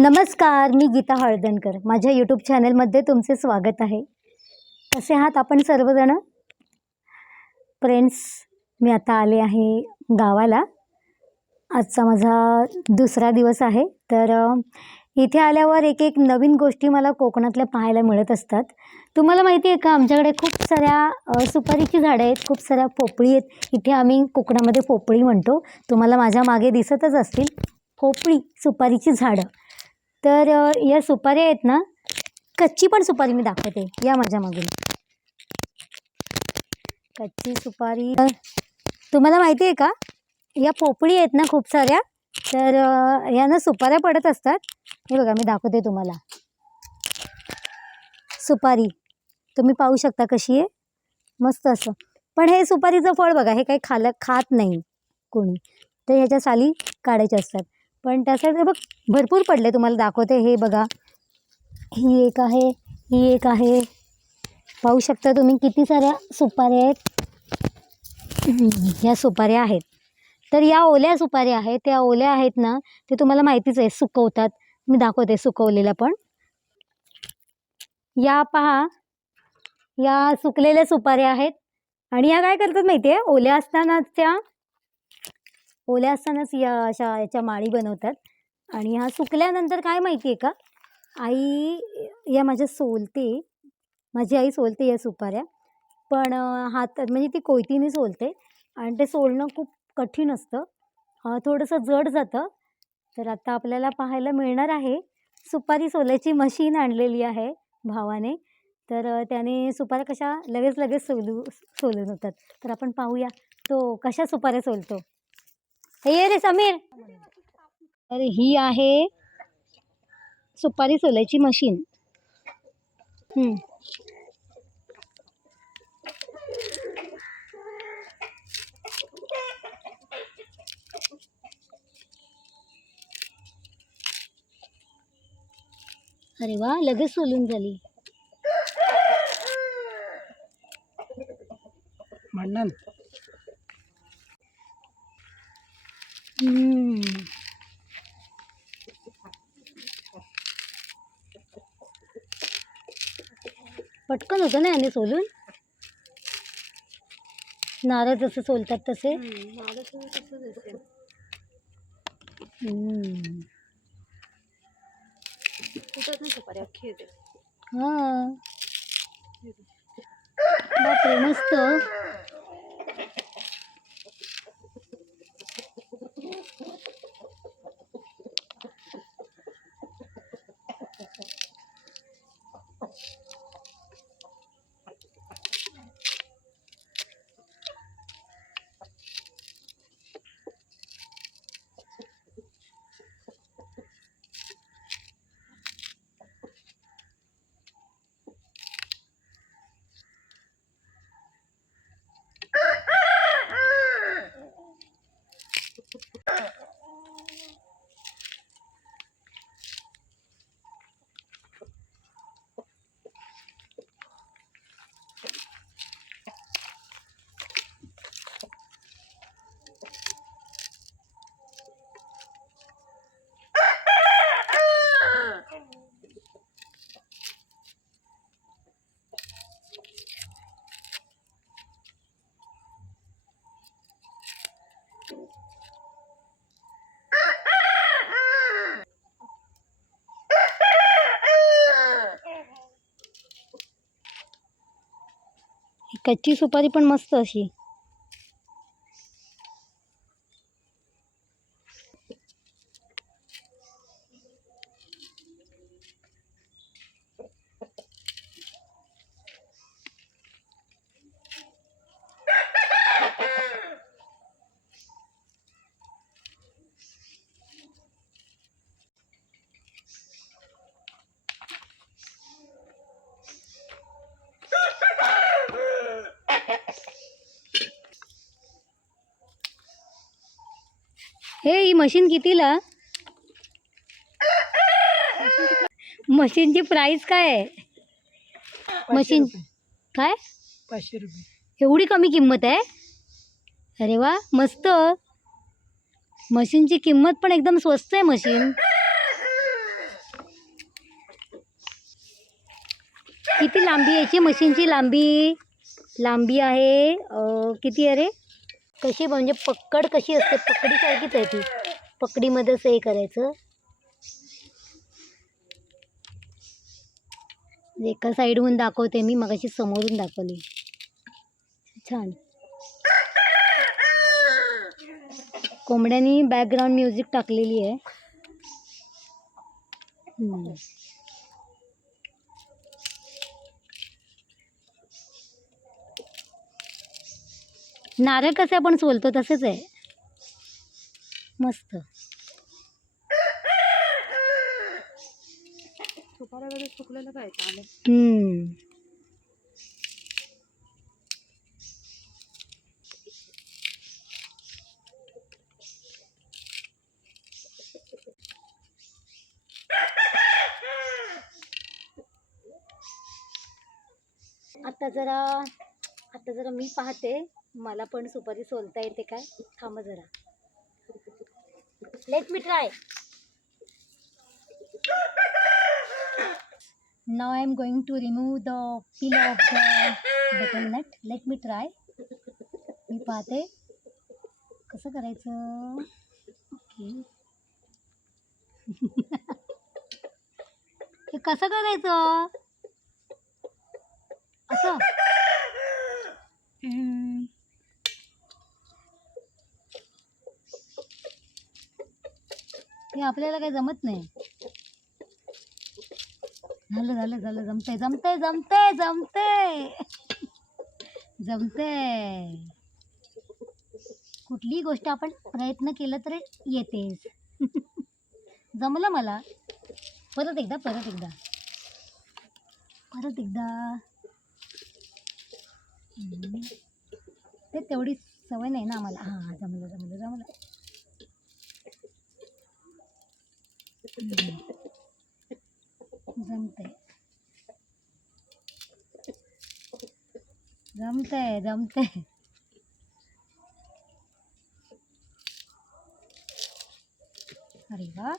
नमस्कार मी गीता हळदणकर. माझ्या यूट्यूब चॅनलमध्ये तुमचे स्वागत आहे. कसे आहात आपण सर्वजण? फ्रेंड्स मी आता आले आहे गावाला. आजचा माझा दुसरा दिवस आहे. तर इथे आल्यावर एक एक नवीन गोष्टी मला कोकणातल्या पाहायला मिळत असतात. तुम्हाला माहिती आहे का आमच्याकडे खूप साऱ्या सुपारीची झाडं आहेत खूप साऱ्या पोपळी आहेत. इथे आम्ही कोकणामध्ये पोपळी म्हणतो. तुम्हाला माझ्या मागे दिसतच असतील पोपळी सुपारीची झाडं. तर या सुपाऱ्या आहेत ना कच्ची पण सुपारी मी दाखवते या माझ्या मागून. कच्ची सुपारी तुम्हाला माहिती आहे का? या पोपळी आहेत ना खूप साऱ्या तर या ना सुपाऱ्या पडत असतात. हे बघा मी दाखवते तुम्हाला. सुपारी तुम्ही पाहू शकता कशी आहे. मस्त असं. पण हे सुपारीचं फळ बघा हे काही खाल खात नाही कोणी. तर ह्याच्या साली काढायच्या असतात. पण त्यासाठी बघ भरपूर पडले तुम्हाला दाखवते. हे बघा. ही एक आहे ही एक आहे. पाहू शकता तुम्ही किती साऱ्या सुपाऱ्या आहेत. ह्या सुपाऱ्या आहेत. तर या ओल्या सुपाऱ्या आहेत. त्या ओल्या आहेत ना ते तुम्हाला माहितीच आहे सुकवतात. मी दाखवते सुकवलेल्या पण. या पहा. या सुकलेल्या सुपाऱ्या आहेत. आणि या काय करतात माहिती आहे ओल्या असतानाच त्या ओल्या असतानाच या अशा याच्या माळी बनवतात. आणि हा सुकल्यानंतर काय माहिती आहे का? आई या माझ्या सोलते. माझी आई सोलते या सुपाऱ्या. पण हातात म्हणजे ती कोयतीने सोलते. आणि ते सोलणं खूप कठीण असतं. थोडंसं जड जातं. तर आता आपल्याला पाहायला मिळणार आहे सुपारी सोलायची मशीन आणलेली आहे भावाने. तर त्याने सुपाऱ्या कशा लगेच लगेच सोलू सोलून होतात. तर आपण पाहूया तो कशा सुपाऱ्या सोलतो? हे रे समीर. तर ही आहे सुपारी सोलायची मशीन. हम्म. अरे वा लगेच सोलून झाली. म्हणणार पटकन होतं ना याने सोलून? नारळ जसं सोलतात तसे. हा. बापरे मस्त ही कच्ची सुपारी पण मस्त अशी. हे ही मशीन कितीला? मशीनची प्राईस काय आहे? मशीन काय? पाचशे रुपये. एवढी कमी किंमत आहे? अरे वा मस्त. मशीनची किंमत पण एकदम स्वस्त आहे मशीन किती लांबी याची? मशीनची लांबी? लांबी आहे किती अरे कशी म्हणजे पकड कशी असते? पकडीसारखीच आहे ती. पकडीमध्ये असं हे करायचं. म्हणजे एका साईडहून दाखवते मी मगाशी समोरून दाखवली. छान. कोंबड्यांनी बॅकग्राऊंड म्युझिक टाकलेली आहे. नारळ कसे आपण सोलतो तसेच आहे. मस्त. सुकलेलं. आता जरा आता जरा मी पाहते. मला पण सुपारी सोलता येते काय? थांब जरा. Let me try now I am going to remove the peel off that and not let me try मी पाहते. कसं करायचं? ओके हे कसं करायचं? असं. हे आपल्याला काही जमत नाही. झालं झालं झालं जमतंय जमतंय जमतंय जमतंय. जमतंय. कुठलीही गोष्ट आपण प्रयत्न केलं तर येतेच. जमलं मला. परत एकदा परत एकदा. परत एकदा. ते तेवढी सवय नाही ना आम्हाला. हां जमलं जमलं जमलं. हम्म. जमतंय जमतंय जमतंय अरे वा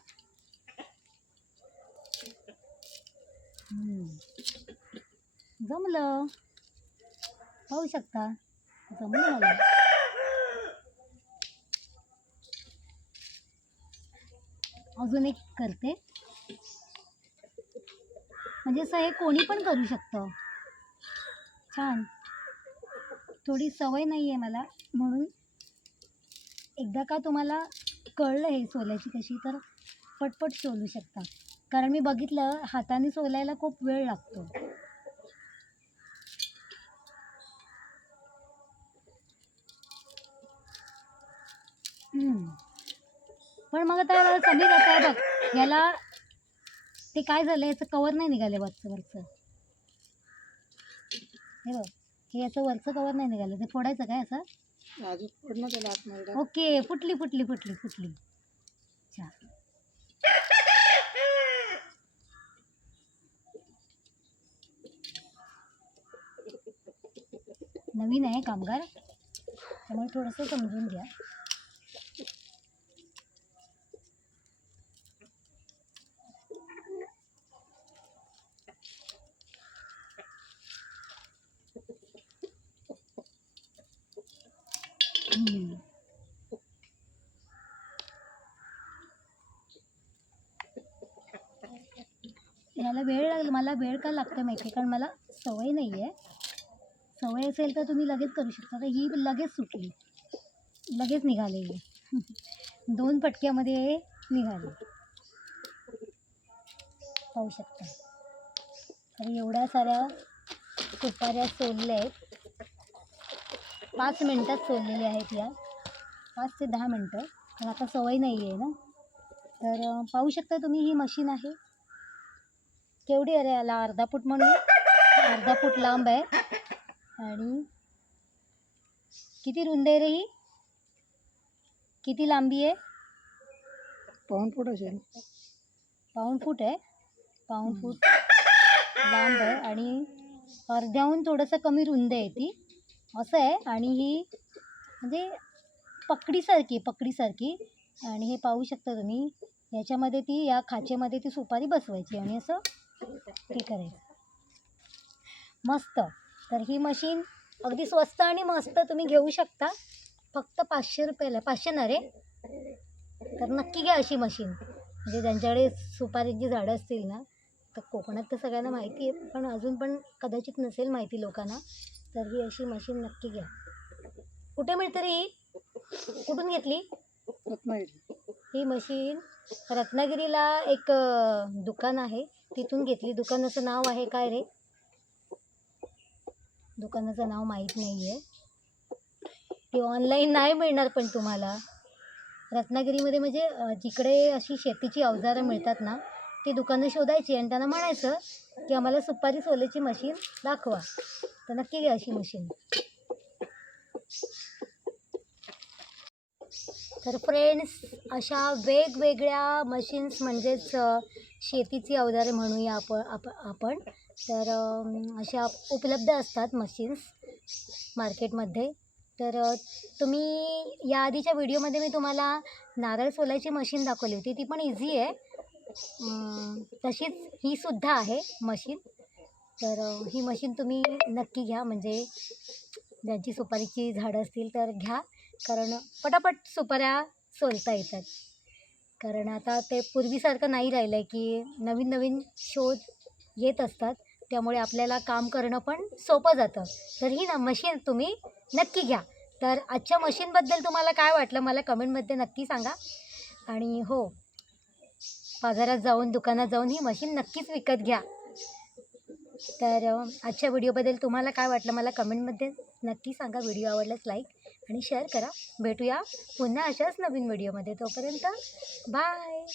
हम्म. जमलं पाहू शकता जमलं मला अजून एक करते. म्हणजे असं हे कोणी पण करू शकतं. छान. थोडी सवय नाही आहे मला. म्हणून एकदा का तुम्हाला कळलं हे सोलायची कशी तर पटपट सोलू शकता. कारण मी बघितलं हाताने सोलायला खूप वेळ लागतो हम्म. पण मग आता समीर आता बघ याला ते काय झालं याचं कवर नाही निघाले वरचं वरचं. हे बघ हे याचं वरचं कवर नाही निघालं ते फोडायचं काय असं. ओके फुटली फुटली फुटली फुटली. छान नवीन आहे कामगार त्यामुळे थोडंसं समजून घ्या. याला वेळ लागला मला वेळ का लागतो माहिती कारण मला सवय नाही आहे सवय असेल तर तुम्ही लगेच करू शकता. तर ही लगेच सुटली. लगेच निघालेली दोन पटक्यामध्ये निघाली. पाहू शकता. तर एवढ्या साऱ्या सुपाऱ्या सोडल्या आहेत पाच मिनटात सोललेल्या आहेत या. पाच ते दहा मिनटं. पण आता सवय नाही आहे ना. तर पाहू शकता तुम्ही ही मशीन आहे. केवढी अरे याला? अर्धा फूट म्हणून? अर्धा फूट लांब आहे. आणि किती रुंद आहे रे ही? किती लांबी आहे? पाऊण फूट असेल. पाऊण फूट आहे. पाऊण फूट लांब आहे. आणि अर्ध्याहून थोडंसं कमी रुंद आहे ती. असं आहे. आणि ही म्हणजे पकडीसारखी पकडीसारखी. आणि हे पाहू शकता तुम्ही याच्यामध्ये ती या खाचेमध्ये ती सुपारी बसवायची आणि असं हे करायचं. मस्त. तर ही मशीन अगदी स्वस्त आणि मस्त तुम्ही घेऊ शकता. फक्त पाचशे रुपयाला पाचशे ना रे? तर नक्की घ्या अशी मशीन. म्हणजे ज्यांच्याकडे सुपारीची झाडं असतील ना तर कोकणात तर सगळ्यांना माहिती आहे पण अजून पण कदाचित नसेल माहिती लोकांना. तर ही अशी मशीन नक्की घ्या. कुठे मिळते रे ही? कुठून घेतली? रत्नागिरी ही मशीन रत्नागिरीला एक दुकान आहे. तिथून घेतली. दुकानाचं नाव आहे काय रे? दुकानाचं नाव माहीत नाही आहे ती ऑनलाईन नाही मिळणार पण तुम्हाला. रत्नागिरीमध्ये म्हणजे अ, जिकडे अशी शेतीची अवजारं मिळतात ना ती दुकानं शोधायची आणि त्यांना म्हणायचं की आम्हाला सुपारी सोल्याची मशीन दाखवा. तर नक्की घ्या अशी मशीन तर फ्रेंड्स अशा वेगवेगळ्या मशीन्स म्हणजेच शेतीची अवजारे म्हणूया आपण आप आपण. तर अशा उपलब्ध असतात मशीन्स मार्केटमध्ये तर तुम्ही या आधीच्या व्हिडिओमध्ये मी तुम्हाला नारळ सोलायची मशीन दाखवली होती. ती पण इझी आहे. तशीच ही सुद्धा आहे मशीन. तर ही मशीन तुम्ही नक्की घ्या. म्हणजे ज्यांची सुपारीची झाडं असतील तर घ्या. कारण पटापट सुपाऱ्या सोलता येतात. कारण आता ते पूर्वीसारखं नाही राहिलं आहे की नवीन नवीन शोध येत असतात. त्यामुळे आपल्याला काम करणं पण सोपं जातं. तर ही ना मशीन तुम्ही नक्की घ्या. तर आजच्या मशीनबद्दल तुम्हाला काय वाटलं मला कमेंटमध्ये नक्की सांगा. आणि हो बाजारात जाऊन दुकानात जाऊन ही मशीन नक्कीच विकत घ्या. तर आजच्या व्हिडिओबद्दल तुम्हाला काय वाटलं मला कमेंटमध्ये नक्की सांगा. व्हिडिओ आवडल्यास लाईक आणि शेअर करा. भेटूया पुन्हा अशाच नवीन व्हिडिओमध्ये. तोपर्यंत बाय.